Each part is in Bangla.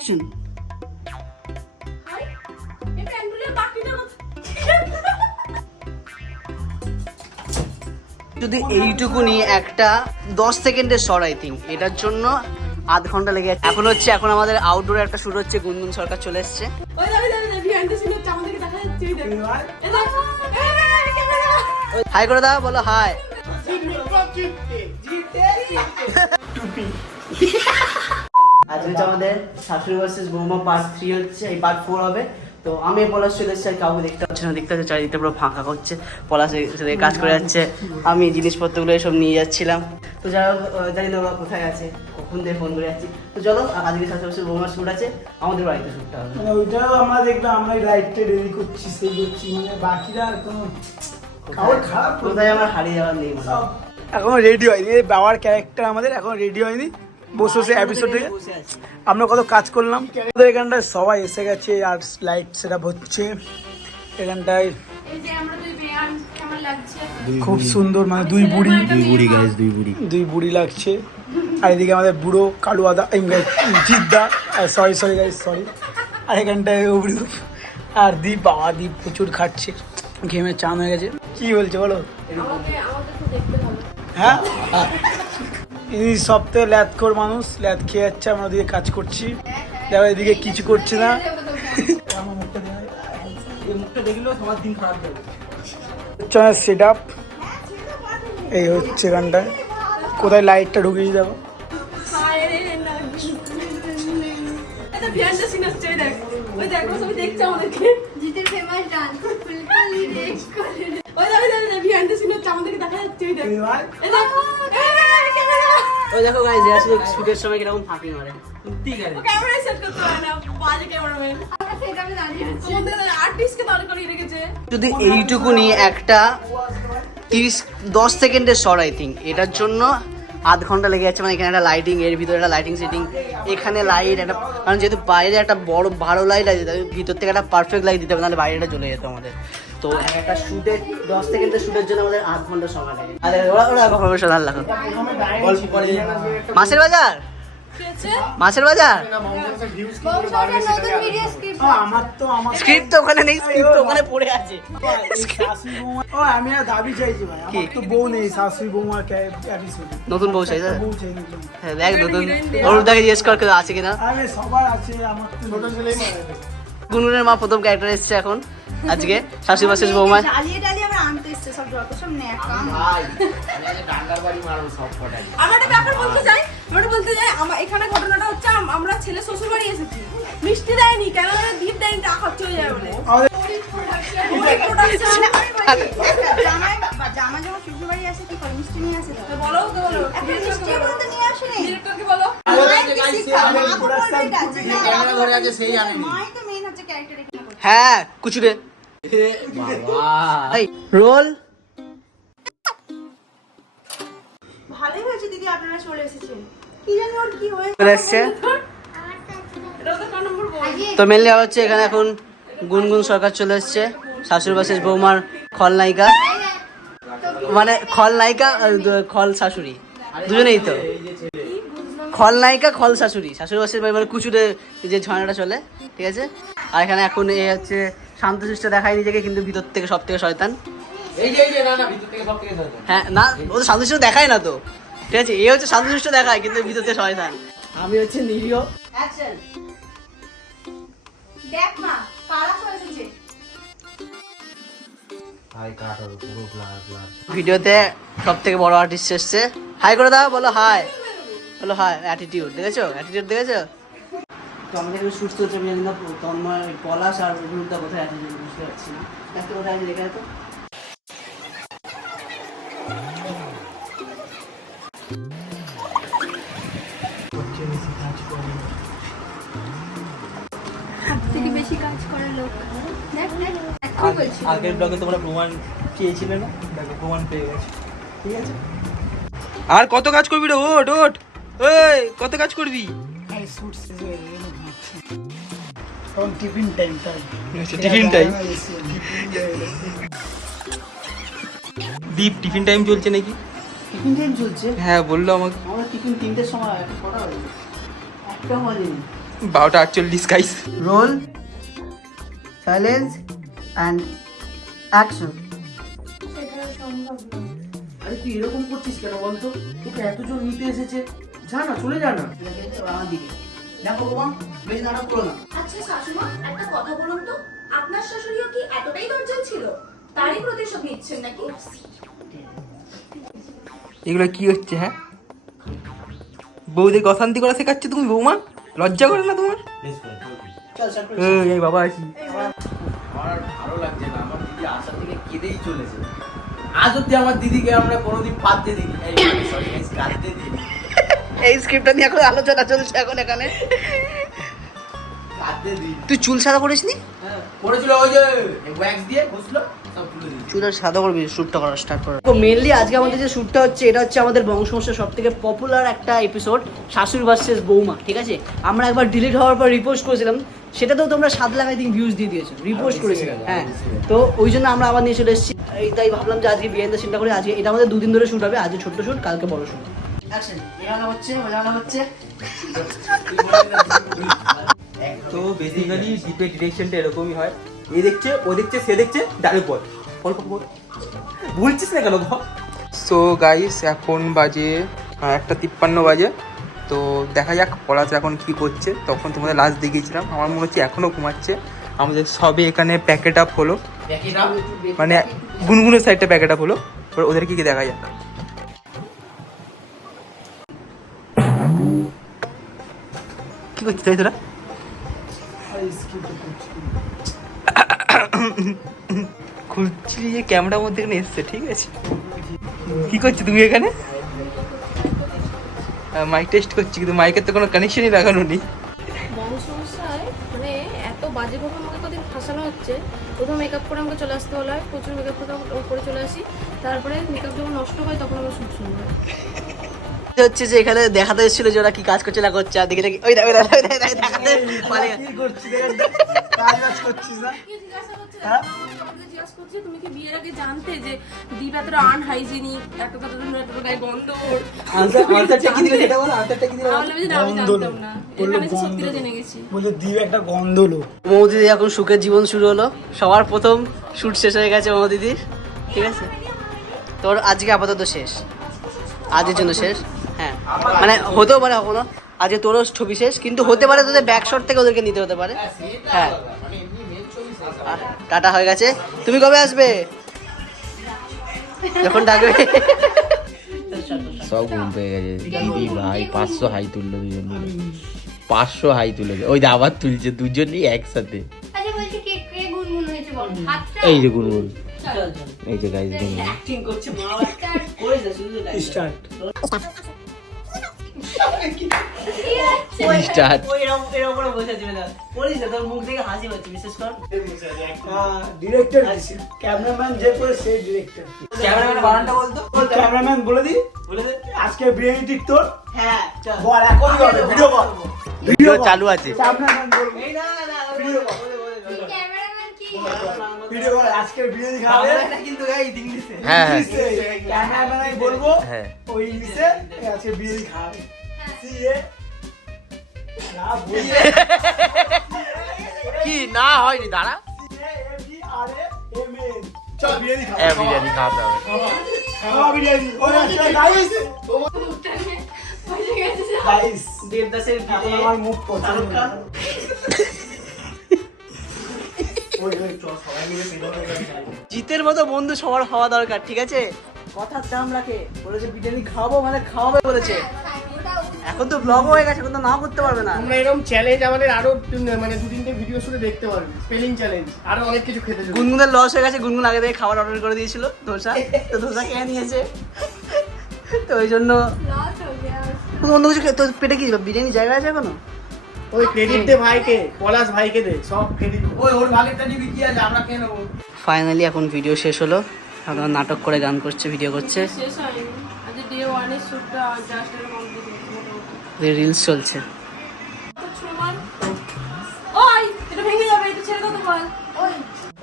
অ্যাকশন যদি এইটুকুনি একটা দশ সেকেন্ডের শর্ট আই থিঙ্ক এটার জন্য আধ ঘণ্টা লেগে যাচ্ছে। এখন হচ্ছে এখন আমাদের আউটডোরে একটা শুরু হচ্ছে গুনগুন সরকার চলে এসছে। হাই করে দাও বলো হাই হচ্ছে আমাদের শাশুড়ি ভার্সেস বৌমা পার্ট থ্রি হচ্ছে এই পার্ট ফোর হবে। তো আমি পলাশ চলে এসেছি আর কাউকে দেখতে পাচ্ছি না দেখতে পাচ্ছি চারিদিকটা পুরো ফাঁকা করছে। পলাশ এখানে কাজ করে যাচ্ছে। আমি জিনিসপত্রগুলো এসব নিয়ে যাচ্ছিলাম। তো যাই হোক জানি না ওরা কোথায় আছে কখন দিয়ে ফোন করে যাচ্ছি। তো চলো আজকে শাশুড়ি বৌমার শ্যুট আছে আমাদের বাড়িতে শ্যুটটা হবে। মানে ওইটাও আমরা দেখবে আমরা লাইটটা রেডি করছি সেই করছি মানে বাকিরা আর কোনো কারোর খারাপ কোথায় আমার হারিয়ে যাওয়ার নেই। এখনও রেডি হয়নি বাবার ক্যারেক্টার আমাদের এখন রেডি হয়নি। বসে বসে এপিসোড থেকে আমরা কত কাজ করলাম। আমাদের এখানটায় সবাই এসে গেছে আর লাইট সেট হচ্ছে। এখানটায় এই যে আমরা দুই বিহান কেমন লাগছে খুব সুন্দর মানে দুই বুড়ি। দুই বুড়ি গাইস দুই বুড়ি। দুই বুড়ি লাগছে। আর এদিকে আমাদের বুড়ো কালু আদা জিদ্দা। সরি সরি গাইজ সরি আর এখানটায় অবরূপ আর দীপ বাবা দীপ প্রচুর খাচ্ছে। ঘেমে চান হয়ে গেছে। কি বলছে বলো? আমাকে আমাকে তো দেখতে ভালো। হ্যাঁ? ইনি সপ্তাহে ল্যাথখোর মানুষ ল্যাথ খেয়ে যাচ্ছে আমরা ওদিকে কাজ করছি। দেখো এদিকে কিছু করছে না। সেট আপ এই হচ্ছে গানটায় কোথায় লাইটটা ঢুকিয়ে দেবো আমাদেরকে দেখা যাচ্ছে এই দেখ এবার এই দেখ এই ক্যামেরা ওই দেখো গাইজ শুধু শুটের সময় কীরকম ফাঁকি মারে। ঠিক আছে। ও ক্যামেরা সেট করতে পারে না। বাজে ক্যামেরাম্যান যদি এইটুকুনি একটা তিরিশ দশ সেকেন্ডের শর্ট আই থিঙ্ক এটার জন্য আধ ঘণ্টা লেগে যাচ্ছে মানে এখানে একটা লাইটিং এর ভিতরে একটা লাইটিং সেটিং এখানে লাইট একটা কারণ যেহেতু বাইরে একটা বড় ভালো লাইট আছে তাই ভিতর থেকে একটা পারফেক্ট লাইট দিতে হবে নাহলে বাইরেটা চলে যেত আমাদের তো একটা শুটের দশ সেকেন্ডের শুটের জন্য আমাদের আধ ঘণ্টা সময় লাগে আরে ওরা ওরা লাগো মাছের বাজার মাছের বাজার? নতুন স্ক্রিপ্ট তো আমার তো ওখানে নেই স্ক্রিপ্ট ওখানে পড়ে আছে। ও আমি আর দাবি চাইছি ভাই আমার কি? তো বউ নেই শাশুড়ি এপিসোডে নতুন বউ চাই বউ চাই হ্যাঁ দেখ নতুন অরূপদাকে জিজ্ঞেস কর কেউ আছে কিনা? আরে সবার আছে আমার তো ছোট ছেলেই গুনগুনের মা প্রথম ক্যারেক্টার এসেছে এখন আজকে। শাশুড়ি বাসের বৌমা। জ্বালিয়ে টালিয়ে আমরা আনতে এসছে সব যত সব ন্যাকা। আমার একটা ব্যাপার বলতে চাই আমরা বলতে চাই আমার এখানে ঘটনাটা হচ্ছে আমরা ছেলে শ্বশুর বাড়ি এসেছি। মিষ্টি দেয়নি কেন মানে দ্বীপ দেয়নি টাকা খরচ হয়ে যাবে বলে জামা যখন শ্বশুর বাড়ি আসে কি করে মিষ্টি নিয়ে আসে তো? একটা মিষ্টি বলতে নিয়ে ডিরেক্টরকে হ্যাঁ কুচুরে রোল। ভালোই হয়েছে দিদি আপনারা চলে এসেছেন। চলে এসছে। তো মেনলি হচ্ছে এখানে এখন গুনগুন সরকার চলে এসছে। শাশুড়ি বাসের বৌমার খলনায়িকা মানে খলনায়িকা আর খল শাশুড়ি। দুজনেই তো। খলনায়িকা খল শাশুড়ি। শাশুড়ি বাসের মানে কুচুরে যে ঝর্ণাটা চলে ঠিক আছে? আর এখানে এখন এ হচ্ছে শান্ত শান্তশিষ্ট দেখায় নিজেকে কিন্তু ভিতর থেকে সব থেকে শয়তান। হ্যাঁ না ও তো শান্তশিষ্ট দেখায় না তো। ঠিক আছে এ হচ্ছে শান্তশিষ্ট দেখায় কিন্তু ভিতর থেকে শয়তান আমি হচ্ছে নিরীহ। অ্যাকশন দেখ না কারা এসেছে ভিডিওতে সব থেকে বড় আর্টিস্ট এসছে। হাই করে দাও বলো হাই বলো হাই অ্যাটিটিউড দেখেছ? অ্যাটিটিউড দেখেছ? তো আমাদের এখানে সুস্থ হচ্ছে আমি জানি না তন্ময় পলাশ আর অভিরুদ্ধা কোথায় আমি বুঝতে পারছি না। একটা কোথায় আছে দেখে তো বেশি কাজ করে লোক। দেখ দেখ আগের ব্লগে তোমরা প্রমাণ পেয়েছিলে না? দেখো প্রমাণ পেয়ে গেছো। ঠিক আছে? আর কত কাজ করবি রে? ওট ওট এই কত কাজ করবি? হয়ে টিফিন টাইম আচ্ছা, tiffin time? Deep tiffin time চলছে নাকি? টিফিন টাইম চলছে? হ্যাঁ বলল আমাকে। আমরা টিফিন তিনটের সময় কটা বারোটা আটচল্লিশ guys roll silence and action আরে তুই এরকম করছিস কেন বলতো? তোকে এতজন নিতে এসেছে। যা না চলে যা না। আমার দিকে দেখো বাবা বেশি নাটক করো না। আচ্ছা শাশুমা একটা কথা বলুন তো। আপনার শাশুড়িও কি এতটাই দরজাল ছিল? তারই প্রতিশোধ নিচ্ছেন নাকি? এগুলো কি হচ্ছে হ্যাঁ? বৌদিকে অশান্তি করা শেখাচ্ছে তুমি বৌমা? লজ্জা করে না তোমার? বাবা আছি আমার ভালো লাগছে না আমার দিদি আশা থেকে কেঁদেই চলেছে। আজ অব্দি আমার দিদিকে আমরা কোনোদিন পাততে দিই সরি কাঁদতে দিই এই স্ক্রিপ্টটা নিয়ে এখন আলোচনা চলছে এখন এখানে। কাঁদতে দিই তুই চুল সাদা করিস নি করেছিল ওই যে ওয়্যাক্স দিয়ে ঘষলো। চুলের সাদা করবি শ্যুটটা করা স্টার্ট করা। তো মেনলি আজকে আমাদের যে শ্যুটটা হচ্ছে এটা হচ্ছে আমাদের সব থেকে পপুলার একটা এপিসোড শাশুড় ভার্সেস বৌমা ঠিক আছে? আমরা একবার ডিলিট হওয়ার পর রিপোস্ট করেছিলাম সেটাতেও তোমরা সাত লাখ আই ভিউজ দিয়ে দিয়েছ রিপোস্ট করেছিলাম হ্যাঁ। তো ওই জন্য আমরা আবার নিয়ে চলে এসেছি। তাই ভাবলাম যে আজকে বিহাইন্ড দ্য সিনটা করে আজকে এটা আমাদের দুদিন ধরে শ্যুট হবে আজকে ছোট্ট শ্যুট কালকে বড় শ্যুট অ্যাকশন এখানে হচ্ছে বাজানো হচ্ছে। তো বেসিক্যালি ডিপের ডিরেকশনটা এরকমই হয়। এ দেখছে ও দেখছে সে দেখছে ডালে পর বল বল, বল বলছিস না কেন সো গাইস এখন বাজে একটা তিপ্পান্ন বাজে। তো দেখা যাক পলাশ এখন কি করছে। তখন তোমাদের লাস্ট দেখিয়েছিলাম। আমার মনে হচ্ছে এখনও ঘুমাচ্ছে। আমাদের সবে এখানে প্যাকেট আপ হলো। মানে গুনগুনের সাইডটা প্যাকেট আপ হলো। এবার ওদের কি কি দেখা যাক। কি করছিস তাই তোরা? খুঁজছি যে ক্যামেরার মধ্যে এখানে এসছে ঠিক আছে কি করছি তুমি এখানে মাইক টেস্ট করছি কিন্তু মাইকের তো কোনো কানেকশনই লাগানো নেই মানে এত বাজেভাবে আমাকে কদিন ফাঁসানো হচ্ছে প্রথম মেকআপ করে আমাকে চলে আসতে হলো প্রচুর মেকআপ করে করে চলে আসি তারপরে মেকআপ যখন নষ্ট হয় তখন আমার শুট শুরু হয় হচ্ছে যে এখানে দেখাতে এসেছিল যে ওরা কি কাজ করছে না করছে আর দেখে ওই ওই দেখ, ওই দেখ, দেখ, দেখাতে পারে কি করছিস দেখ, দেখ, কাজ বাজ করছিস না হ্যাঁ? আমাকে জিজ্ঞাসা করছে তুমি কি বিয়ের আগে জানতে যে দীপ এতটা আনহাইজেনিক এত কত এত গায়ে গন্ধ ওর?" আনসার আনসারটা কি দিলে সেটা বলো আনসারটা কি দিলে আমি বললাম যে না, আমি গন্ধ জানতাম না বলল এখানে মৌদিদি সুখের জীবন শুরু হলো। সবার প্রথম শুট শেষ হয়ে গেছে মৌদিদির ঠিক আছে? তোর আজকে আপাতত শেষ। আজের জন্য শেষ। হ্যাঁ। মানে হতেও পারে কখনো। আজকে তোরও ছবি শেষ কিন্তু হতে পারে তোদের ব্যাক শট থেকে ওদেরকে নিতে হতে পারে। হ্যাঁ। টাটা হয়ে গেছে। তুমি কবে আসবে? যখন ডাকবে। সব ঘুম পেয়ে গেছে। দিদি ভাই পাঁচশো হাই তুললো দুজন পাঁচশো হাই তুলেছে ওই যে আবার তুলছে দুজনই একসাথে। আচ্ছা বলছি কে কে গুনগুন হয়েছে বল? হাতটা? এই যে গুনগুন। এই যে গাইজ গুনগুন। অ্যাক্টিং করছে মা। করিস না, শুধু দেখ। স্টার্ট স্টার্ট এরকম এরকম করে বসে আছে বেটা। করিস না, তোর মুখ থেকে হাসি পাচ্ছে বিশেষ কর। ডিরেক্টর ক্যামেরাম্যান যে করে সেই ডিরেক্টর ক্যামেরাম্যান বানানটা বলতো ক্যামেরাম্যান বলে দি। বলে দে। আজকে বিরিয়ানি ঠিক তোর। হ্যাঁ বল এখনই হবে ভিডিও কল ভিডিও চালু আছে। ক্যামেরাম্যান বল এই না না না ভিডিও কল ক্যামেরাম্যান কি? ভিডিও কল আজকে বিরিয়ানি খাবে এটা কিন্তু গাইস ইংলিশে। হ্যাঁ হ্যাঁ। ক্যামেরাম্যান বলব হ্যাঁ। ওই ইংলিশে আজকে বিরিয়ানি খাবে না কি না হয়নি দাঁড়া বিরিয়ানি খাওয়াতে হবে দেবদাসের আমার মুখ পছন্দ। জিতের মতো বন্ধু সবার হওয়া দরকার ঠিক আছে? কথার দাম রাখে। বলেছে বিরিয়ানি খাওয়াবো মানে খাওয়াবে বলেছে। এখন তো ব্লগ হয়ে গেছে এখন তো নাও করতে পারবে না। তোমরা এরকম চ্যালেঞ্জ আমাদের আরও মানে দু তিনটে ভিডিও শুনে দেখতে পারবে। স্পেলিং চ্যালেঞ্জ আরও অনেক কিছু খেতে। গুনগুনের লস হয়ে গেছে গুনগুন আগে থেকে খাবার অর্ডার করে দিয়েছিল ধোসা। তো ধোসা খেয়ে নিয়েছে। তো ওই জন্য কোনো অন্য কিছু তোর পেটে কি বিরিয়ানি জায়গা আছে এখনও? ওই ক্রেডিট দে ভাইকে পলাশ ভাইকে দে সব ক্রেডিট ওই ওর ভাগেরটা নিবি কি আছে আমরা খেয়ে নেব। ফাইনালি এখন ভিডিও শেষ হলো। এখন নাটক করে গান করছে ভিডিও করছে। শেষ হয়নি। আজকে ডে ওয়ানের শ্যুটটা জাস্ট এর মোটামুটি রিলস চলছে।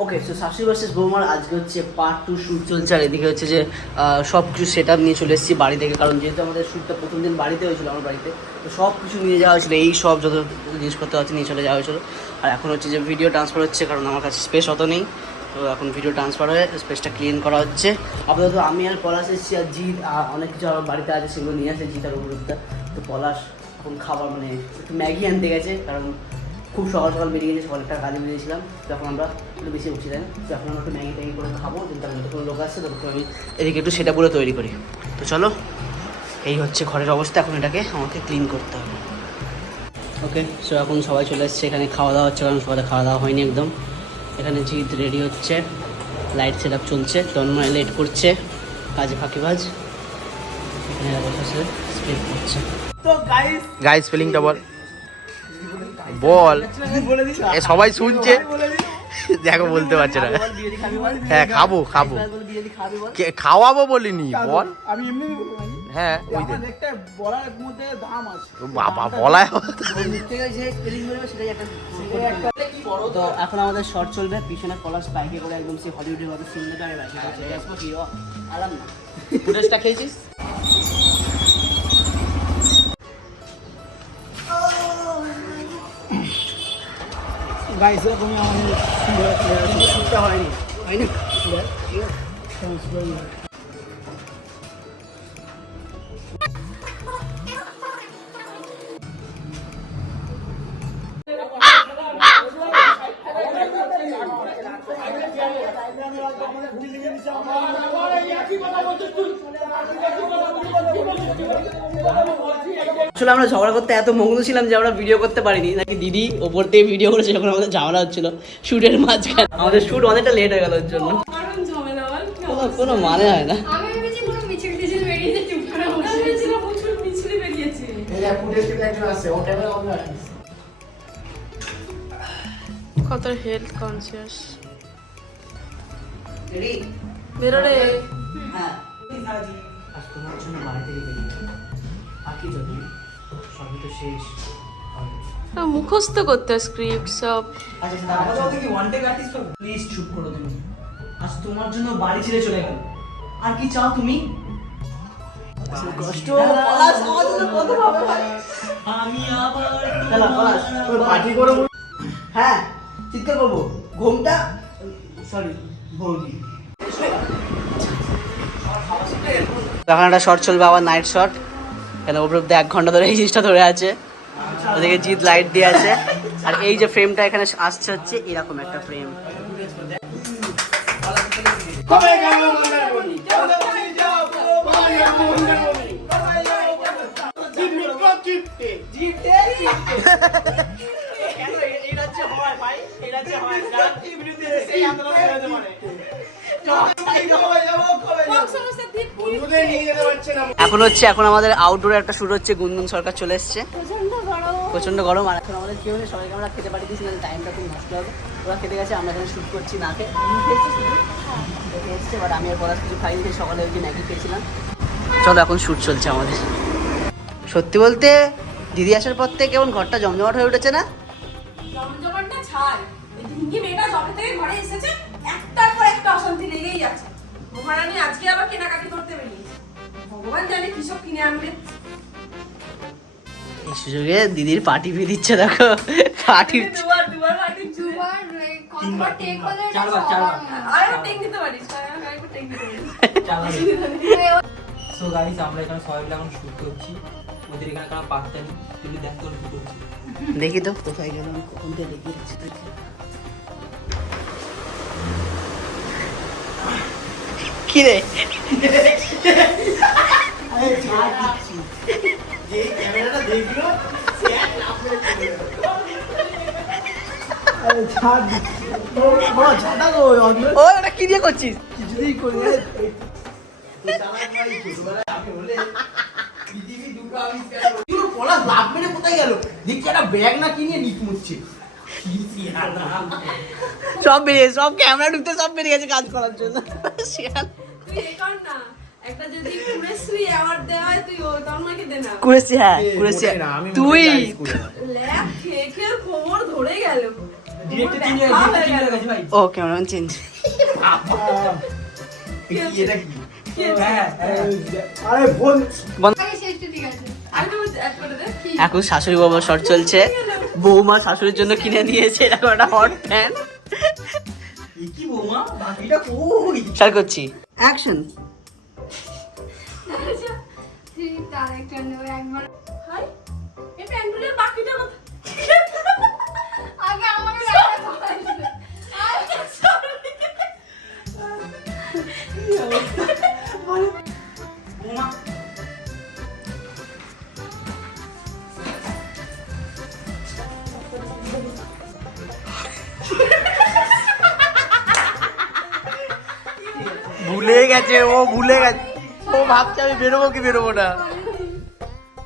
ওকে সো শাশুড়ি ভার্সেস বৌমার আজকে হচ্ছে পার্ট টু শ্যুট চলছে আর এদিকে হচ্ছে যে সব কিছু সেট আপ নিয়ে চলে এসেছি বাড়ি থেকে কারণ যেহেতু আমাদের শ্যুটটা প্রথম দিন বাড়িতে হয়েছিল আমার বাড়িতে তো সব কিছু নিয়ে যাওয়া হয়েছিল এই সব যত জিনিসপত্র আছে নিয়ে চলে যাওয়া হয়েছিল। আর এখন হচ্ছে যে ভিডিও ট্রান্সফার হচ্ছে কারণ আমার কাছে স্পেস অত নেই তো এখন ভিডিও ট্রান্সফার হয়ে স্পেসটা ক্লিন করা হচ্ছে। আপাতত আমি আর পলাশ এসেছি আর জিৎ অনেক কিছু আমার বাড়িতে আছে সেগুলো নিয়ে আসে জিৎ আর উপরুদ্ধা তো পলাশ, এখন খাবার মানে একটু ম্যাগি আনতে গেছে, কারণ খুব সকাল সকাল বেরিয়ে গেছে, সকাল একটা কাজে বেরিয়েছিলাম তখন আমরা একটু বেশি উঠছি তাই তো এখন আমরা একটু ম্যাগি ট্যাগি করে খাব তার কোনো লোক আসছে তখন আমি এদিকে একটু সেটা পুরো তৈরি করি। তো চলো, এই হচ্ছে ঘরের অবস্থা, এখন এটাকে আমাকে ক্লিন করতে হবে। ওকে সো এখন সবাই চলে এসছে, এখানে খাওয়া দাওয়া হচ্ছে, কারণ সকালে খাওয়া দাওয়া হয়নি একদম। এখানে জিৎ রেডি হচ্ছে লাইট সেট আপ চলছে তন্ময় লেট করছে, কাজে ফাঁকিবাজ। এখানে বসে স্প্রে করছে। গাইস স্পেলিংটা বল। বল। এ সবাই শুনছে। দেখো বলতে পারছে না। হ্যাঁ খাব খাব। খাওয়াবো বলিনি বল। হ্যাঁ ওই আমার দেখ একটা বলার মধ্যে দাম আছে। বাবা বলায় তো এখন আমাদের শর্ট চলবে পিছনে কলার স্পাইকে করে একদম সেই হলিউডের মতো সিন দেবে আর বাকি চলে আসব হিরো আরাম না। খেয়েছিস? গাইস এরকমই আমাদের সুন্দর player আছে। শুটটা আসলে আমরা ঝগড়া করতে এত মগ্ন ছিলাম যে আমরা ভিডিও করতে পারিনি। নাকি দিদি ওপর থেকে ভিডিও করেছে যখন আমাদের ঝামেলা হচ্ছিল শুটের মাঝখানে। আমাদের শুট অনেকটা লেট হয়ে গেল ওর জন্য। কোনো- মানে হয় না। আমি ভেবেছি পুরো মিছিল টিছিল বেরিয়েছে চুপ করে বসে ভেবেছিলাম প্রচুর মিছিল বেরিয়েছে। কত হেলথ কনসিয়াস বেরো রে। হ্যাঁ। আজ তোমার জন্য বাড়ি থেকে বেরিয়ে সবই তো শেষ। মুখস্থ করতে স্ক্রিপ্ট সব। আচ্ছা দাঁড়াও কি ওয়ান টেক আর্টিস্ট প্লিজ চুপ করো তুমি। আজ তোমার জন্য বাড়ি ছেড়ে চলে গেল। আর কি চাও তুমি? কষ্ট। পলাশ আমার জন্য কত ভাবে ভাই? আমি আবার দাঁড়া পলাশ পার্টি করে হ্যাঁ চিৎকার করব। ঘুমটা সরি একটা শর্ট চলবে আবার নাইট শট কেন অব্দি এক ঘণ্টা ধরে এই জিনিসটা ধরে আছে। ওদিকে জিত লাইট দিয়ে আছে। আর এই যে ফ্রেমটা এখানে আসছে হচ্ছে এরকম একটা ফ্রেম এই না। এখন হচ্ছে এখন আমাদের আউটডোরে একটা শুট হচ্ছে গুনগুন সরকার চলে এসছে। প্রচণ্ড গরম। আর এখন আমাদের কেউ নেই সবাইকে আমরা খেতে পারি দিচ্ছি নাহলে টাইমটা খুব নষ্ট হবে। ওরা খেতে গেছে আমরা এখানে শুট করছি না খেয়েছে বাট আমি আর কিছু খাইনি খেয়ে সকালে ওই যে ম্যাগি খেয়েছিলাম। চলো এখন শুট চলছে আমাদের। সত্যি বলতে দিদি আসার পর থেকে কেমন ঘরটা জমজমাট হয়ে উঠেছে না? জমজমাটটা ছাড় এই ঢিঙ্গি মেয়েটা যবে থেকে ঘরে এসেছে একটার পর একটা অশান্তি লেগেই জানে কিনে আনবে? এই সুযোগে দিদির পার্টি ফি দিচ্ছে দেখো। পার্টি দুবার দুবার পার্টি দুবার কতবার টেক হলে চারবার চারবার। আর টেক দিতে পারিস। টেক দিতে পারিস। সো গাইস আমরা এখানে সবাই মিলে এখন শুট করছি। ওদের এখানে কোনো পাত্তা নেই। তুমি দেখতে শুট করছি। দেখি তো কোথায় গেলাম কখন থেকে দেখি যাচ্ছি তাকে। কি রে? ওই কি দিয়ে করছিস? কিছুতেই করি সব বেরিয়ে সব ক্যামেরা ঢুকতে সব বেরিয়ে গেছে কাজ করার জন্য। তুই হয় তুই তুই ধরে গেল। ডিরেক্টর চেঞ্জ হয়ে চেঞ্জ গেছে ভাই ও ক্যামেরাম্যান চেঞ্জ এটা কি? আরে ফোন আরেকটা অ্যাড করে দে কি? এখন শাশুড়ি বাবা শর্ট চলছে। বৌমা শাশুড়ির জন্য কিনে দিয়েছে এরকম একটা হট প্যান্ট এই কি বৌমা? বাকিটা কই? স্টার্ট করছি। অ্যাকশন হাই এই প্যান্টুলের বাকিটা ও ভুলে গেছে। ও ভাবছে আমি বেরোবো কি বেরোবো না।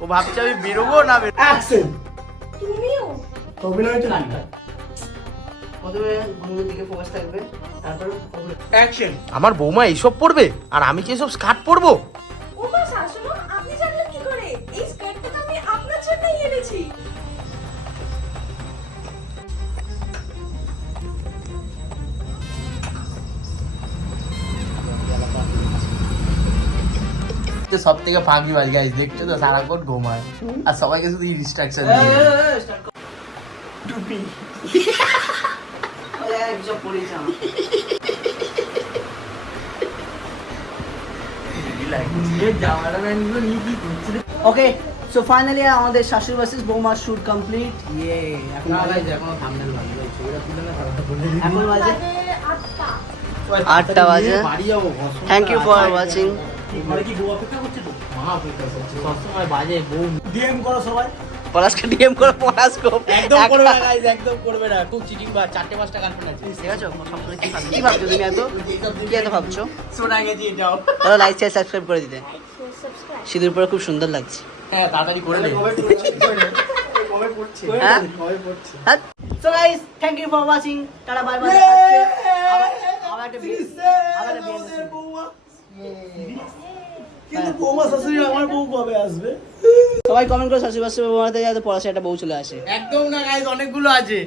ও ভাবছে আমি বেরোবো না বেরোবো। অ্যাকশন। তুমিও। অভিনয় তো না প্রথমে ঘুমের দিকে ফোকাস থাকবে তারপর অ্যাকশন। আমার বৌমা এইসব পরবে আর আমি কি এসব স্কার্ট পরবো? ও মা শাশুড়ি সব থেকে ফাঁকি বাজ গাইজ দেখছ তো? সারাক্ষণ ঘুমায়। আর সবাইকে শুধু ইনস্ট্রাকশন টুপি? ওকে সো ফাইনালি আমাদের শাশুড়ি ভার্সেস বৌমা শুট কমপ্লিট ইয়ে এখন বাজে থামনেল এখন আটটা। বাজে। থ্যাংক ইউ ফর ওয়াচিং পলাশকে ডিএম করে পলাশ একদম করবে না গাইজ একদম করবে না। খুব চিটিং বা চারটে পাঁচটা গার্লফ্রেন্ড আছে। ঠিক আছে সবসময় কি ভাবছ? কি ভাবছ তুমি এত? কি এত ভাবছ? শোনা গেছি এটাও। তাহলে লাইক শেয়ার সাবস্ক্রাইব করে দিতে। সিঁদুর পরে খুব সুন্দর লাগছে। হ্যাঁ তাড়াতাড়ি করে দে কবে পড়ছে? হ্যাঁ? কবে পড়ছে? So guys thank you for watching tata bye bye আবার একটা ভিডিও আবার একটা ভিডিও কিন্তু বৌমা শাশুড়ি আমার বউ কবে আসবে? সবাই কমেন্ট করে শাশুড়ি বাসে যাতে পড়াশোনা একটা বউ চলে আসে। একদম না গাইজ অনেকগুলো আছে।